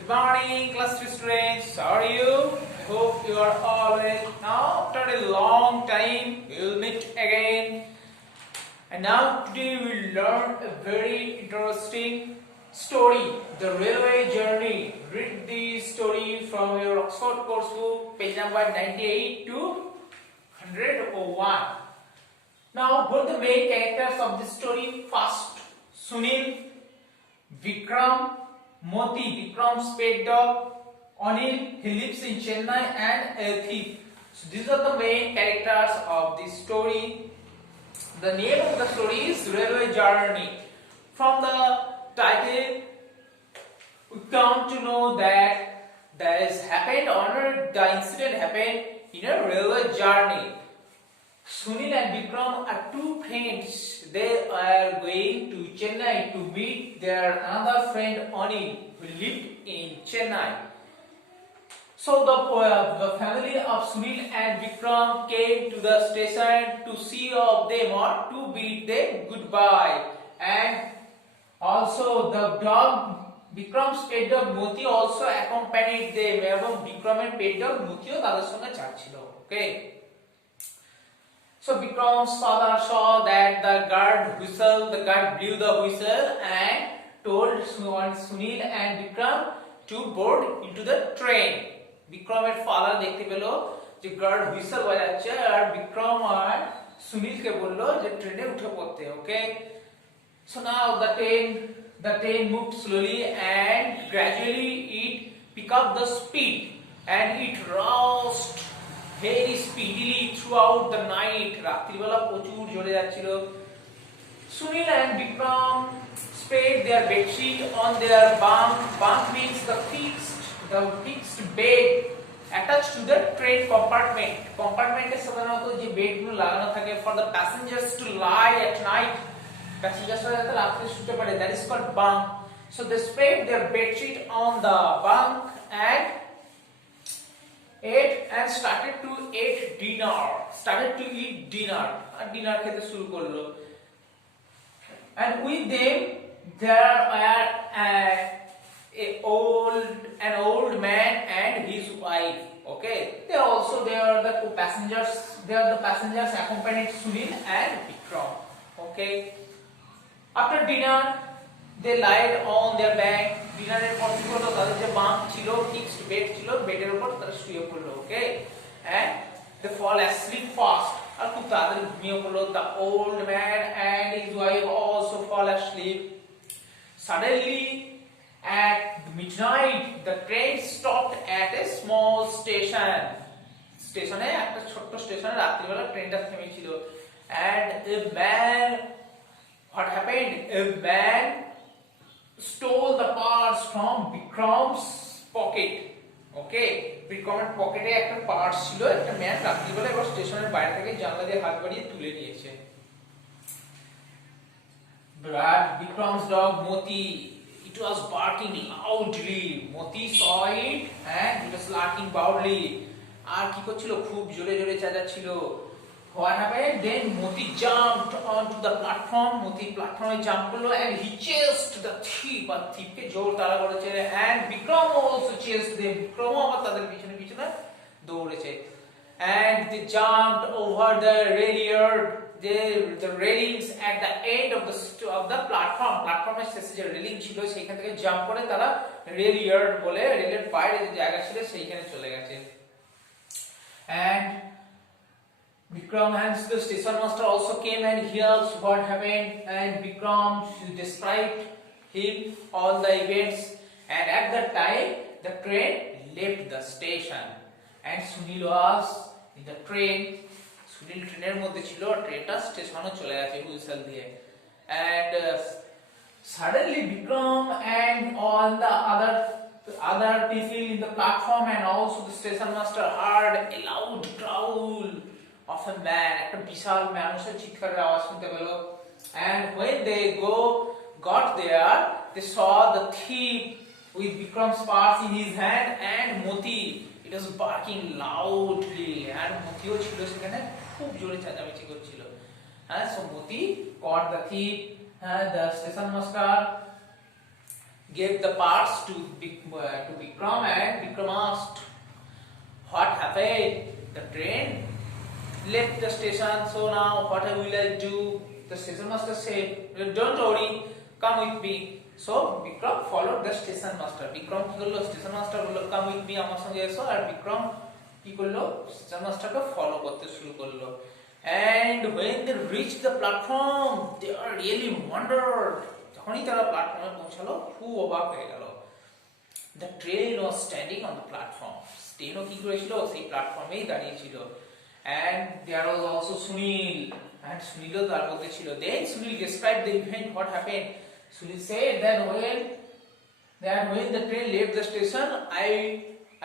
Good morning, class 2 students. How are you? I hope you are all well. Now, after a long time, we will meet again. And now, today we will learn a very interesting story, the railway journey. Read the story from your Oxford course book, page number 98 to 101. Now, who are the main characters of this story? First, Sunil, Vikram, Moti, Vikram's pet dog, Anil, he lives in Chennai, and a thief. So these are the main characters of this story. The name of the story is Railway Journey. From the title, we come to know that the incident happened in a railway journey. Sunil and Vikram are two friends. They are going to Chennai to meet their another friend Anil, who lived in Chennai. So the family of Sunil and Vikram came to the station to see of them or to bid them goodbye. And also the dog, Vikram's pet dog Moti also accompanied them. এবং Vikram's pet dog Motiও তাদের সঙ্গে যাচ্ছিল. Okay. So Vikram's father saw that the guard blew the whistle and told Sunil and Vikram to board into the train. Vikram's father দেখতে পেল যে guard whistle বাজাচ্ছে আর Vikram আর সুনীলকে বলল যে ট্রেনে উঠে পড়তে. Okay. So now the train moved slowly and gradually it picked up the speed and it rushed very speedily throughout the night. রাত্রিবেলা প্রচুর জোরে যাচ্ছিল. Sunil and Vikram spread their bedsheet on their bunk. Bunk means the fixed bed attached to the train compartment. Compartment এ সাধারণত যে বেডগুলো লাগানো থাকে for the passengers to lie at night. Passengers যাতে রাতে শুতে পারে, that is called bunk. So they spread their bedsheet on the bunk and ate and started to eat dinner. Dinner খেতে শুরু করলো. And with them there were an old man and his wife. Okay, they are the passengers. They are the passengers accompanied Sunil and Vikram. Okay, after dinner they lied on their bed. ডিনারের পর কি হলো, তাদের যে bank ছিল, fixed bed ছিল, বেডের উপর তারা শুয়ে পড়লো. ওকে, and they fall asleep fast. আর খুব তাড়াতাড়ি ঘুমিয়ে পড়লো. The old man and his wife also fall asleep. Suddenly at midnight the train stopped at a small station. স্টেশনে একটা ছোট্ট স্টেশনে রাত্রিবেলা ট্রেনটা থেমেছিল. And what happened? A man stole the parts from Vikram's pocket. Okay, Vikram's pocket এ একটা purse ছিল. একটা ম্যান রাত্রিবেলা এবার স্টেশনের বাইরে থেকে জানলা দিয়ে হাত বাড়িয়ে তুলে নিয়েছে. But Vikram's dog Moti, it was barking loudly. Moti saw it and it was barking loudly. আর কি করছিল, খুব জোরে জোরে চেঁচাচ্ছিল. What happened? Then Moti jumped onto the platform. Moti platform jump করলো and he chased the thief. আর thiefকে জোর তাড়া করেছে. And Vikram also chased them. Vikram আবার তাদের পিছনে পিছনে দৌড়েছে. And they jumped over the railings at the end of the platform. Platforমের শেষে যে রেলিং ছিল সেইখান থেকে জাম্প করে তারা রেল ইয়ার্ড বলে রেলের বাইরে যে জায়গা ছিল সেইখানে চলে গেছে. And Vikram and the station master also came and heard what happened, and Vikram described him all the events. And at that time the train left the station and Sunil was in the train. Sunil ট্রেনের মধ্যে ছিল, ট্রেনটা স্টেশনে চলে গেছে whistle দিয়ে. And suddenly Vikram and all the other people in the platform and also the station master heard a loud growl of a man. একটা বিশাল মানুষের চিৎকারের আওয়াজ শুনতে পেল. And when they got there, they saw the thief with Vikram's purse in his hand and Moti. It was barking loudly. And Motiও ছিল সেখানে, খুব জোরে চেঁচামেচি করছিল. So Moti caught the thief. The station master gave the parts to Vikram, and Vikram asked, "What happened? The train left the station. So now what will I do?" The station master said, "Don't worry, come with me." So Vikram followed the station master. Vikram কি করলো? Station master বলল, "Come with me, আমার সঙ্গে এসো।" আর বিক্রম কি করলো? Station মাস্টারকে follow করতে শুরু করলো। And when they reached the platform, they are really wondered. যখনই তারা প্ল্যাটফর্মে পৌঁছালো, খুব অবাক হয়ে গেল। The train was standing on the platform. ট্রেনও কি করেছিল? সেই প্ল্যাটফর্মেই দাঁড়িয়ে ছিল। And there was also Sunil. And Sunilও তার মধ্যে ছিল। Then Sunil described the event, what happened. Sunil said that when the train left the station,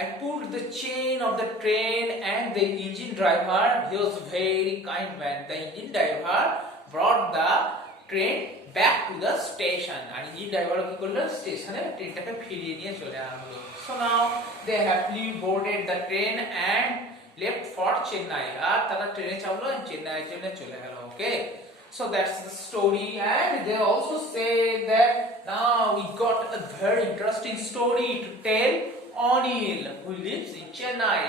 I pulled the chain of the train, and the engine driver, he was a very kind man. The engine driver brought the train back to the station. And engine driver কি করলো? স্টেশনে ট্রেনটাকে ফিরিয়ে নিয়ে চলে আসলো। So now they happily boarded the train and left for Chennai. আর তারা ট্রেনে চাপলো and চেন্নাইয়ের জন্য চলে গেল। Okay, so that's the story. And they also say that now we got a very interesting story to tell. Anil, who lives in Chennai.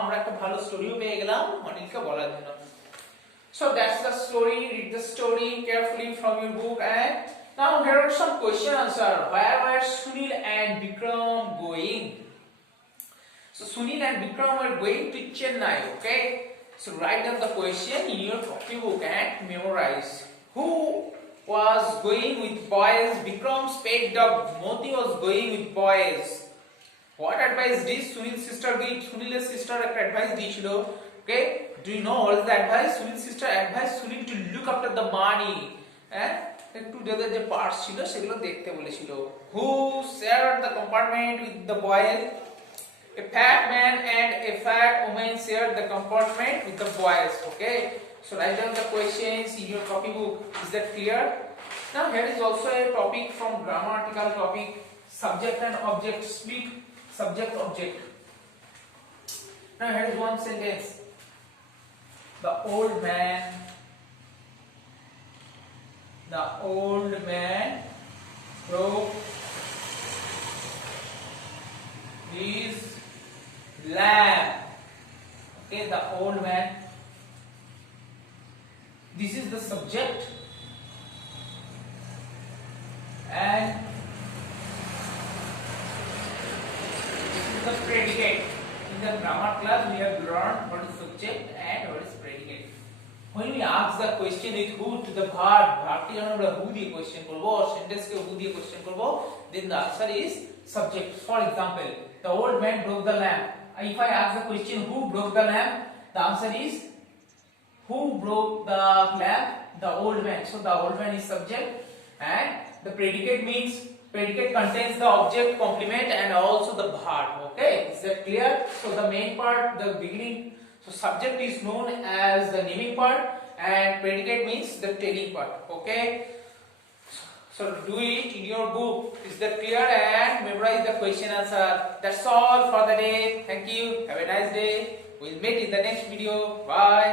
আমরা একটা ভালো স্টোরিও পেয়ে গেলাম অনিলকে বলার জন্য। So that's the story. Read the story carefully from your book. And now here are some question answer. Where were Sunil and Vikram going? So Sunil and Vikram were going to Chennai. Okay, so write down the question in your copybook and memorize. Who was going with boys? Vikram's pet dog Moti was going with boys. What advice did Sunil's sister give? Sunil's sister একটা advice দিয়েছিল। Okay, do you know what is the advice? Sunil's sister advised Sunil to look after the money. একটু যাদের যে parts ছিল সেগুলো দেখতে বলেছিল। Who shared the compartment with the boys? A fat man and a fat woman shared the compartment with the boys. Okay, so write down the questions in your copybook. Is that clear? Now here is also a topic from grammatical topic, subject and object split. Subject object. Now here is one sentence. The old man broke his lamp. Okay, the old man. This is the subject, and the predicate. In the grammar class we have learned what is subject and what is predicate. When we ask the question with who to the verb টি আমরা who দিয়ে question করব or sentence K who দিয়ে question করব, then the answer is subject. For example, the old man broke the lamp. If I ask the question who broke the lamp, the answer is who broke the lamp? The old man. So the old man is subject, and the predicate means predicate contains the object, complement, and also the verb. Okay, is that clear? So the main part, the beginning, so subject is known as the naming part, and predicate means the telling part. Okay, so do it in your book. Is that clear? And memorize the question answer. That's all for the day. Thank you. Have a nice day. We'll meet in the next video. Bye.